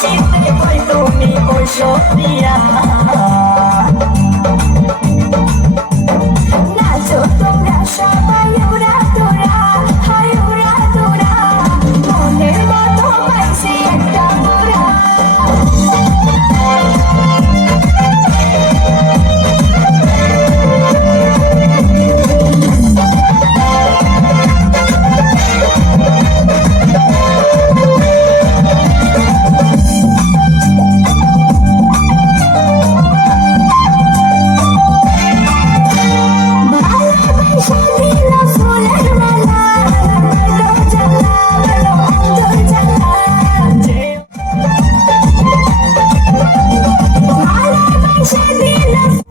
হাসিতে বল তুমি বৈশো দিয়া Yes.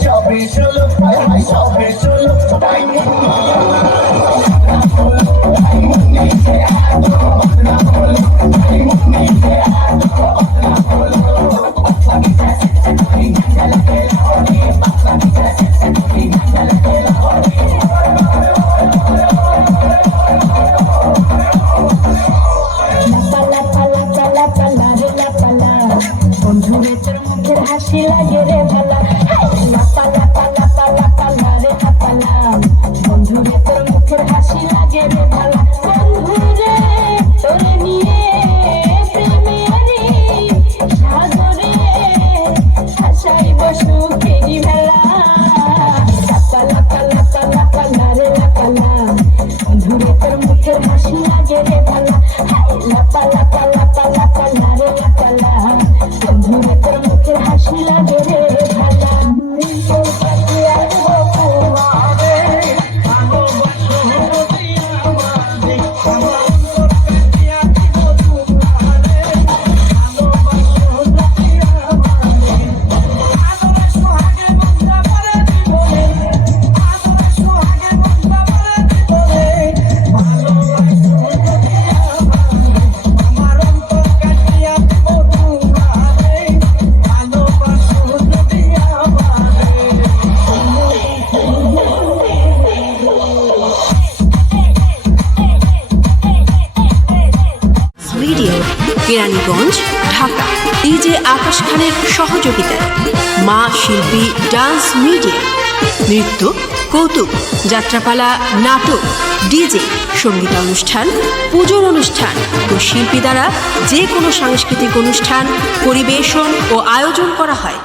তবে সবে চলো সবে চলো তাই লাপালা পালা পালা পালা রে লাপালা বন্ধুরে তোর মুখের হাসি লাগে রে আকাশ খানের সহযোগিতায় মা শিল্পী, ডান্স মিডিয়া নৃত্য, কৌতুক, যাত্রাপালা, নাটক, ডিজে সঙ্গীতানুষ্ঠান পুজোর অনুষ্ঠান ও শিল্পী দ্বারা যে কোনো সাংস্কৃতিক অনুষ্ঠান, পরিবেশন ও আয়োজন করা হয়।